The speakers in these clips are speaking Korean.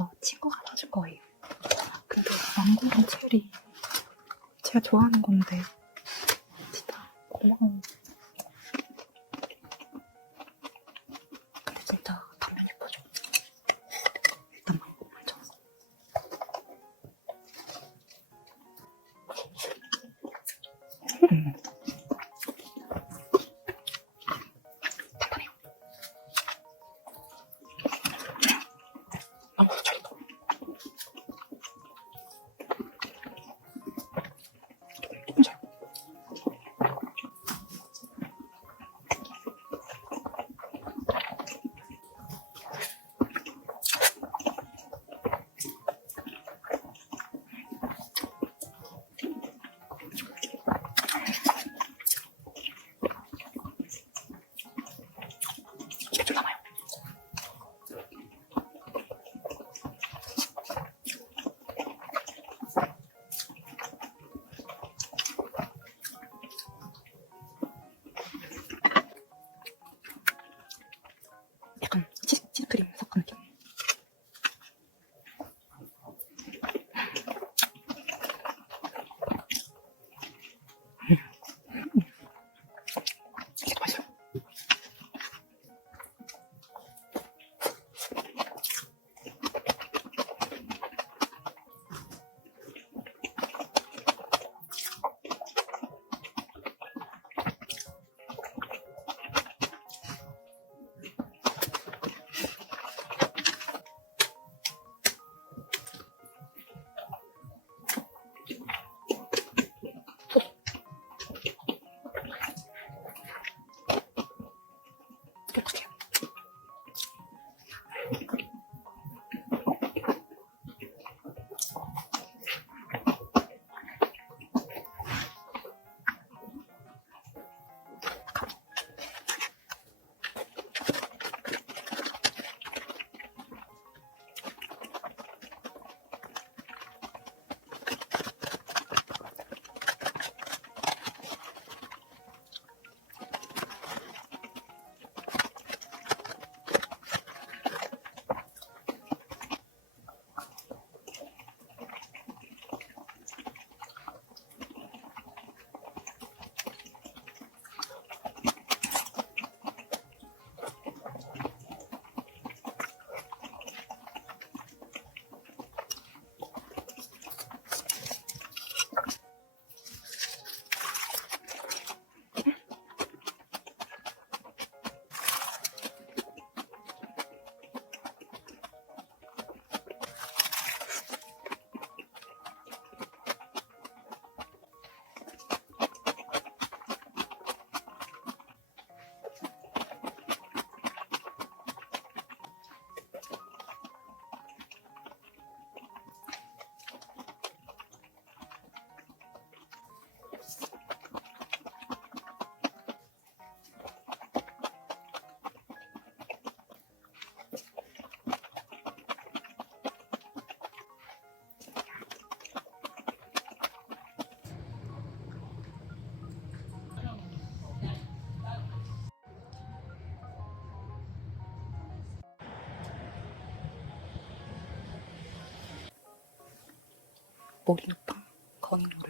이거 친구가 사줄 거예요. 근데 망고랑 체리 제가 좋아하는 건데 진짜 고마워. 머리빵 건이노를 잘. 똠얌이.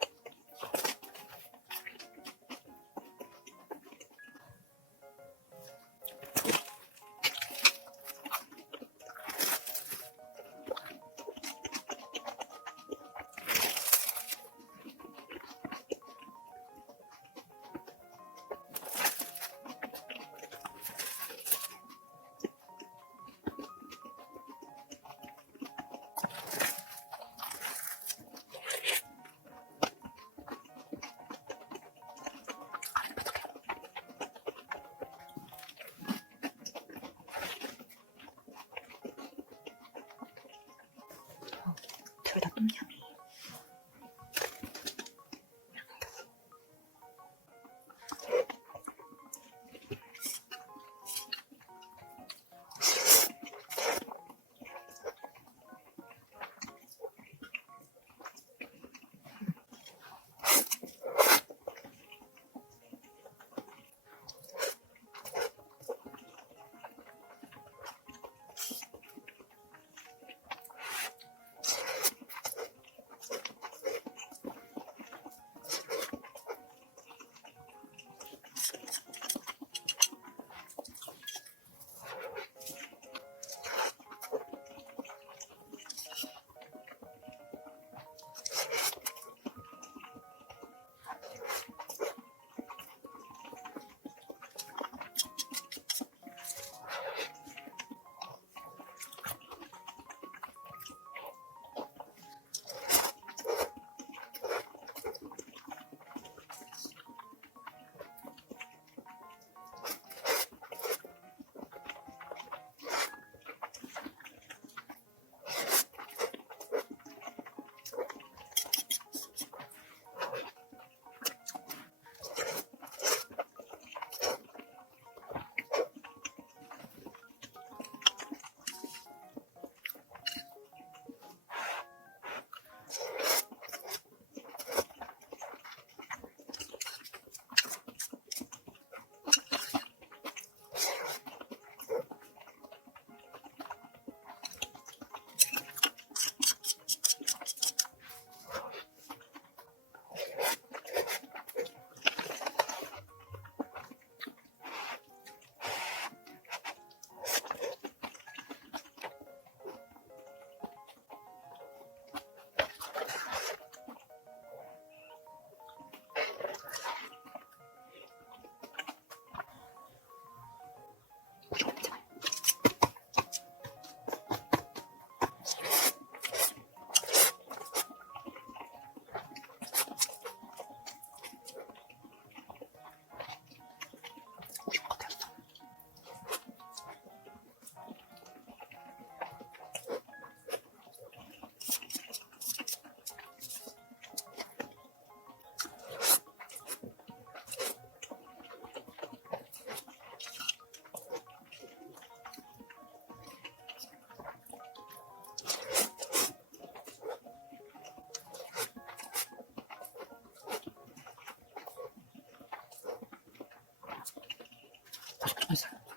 Gracias.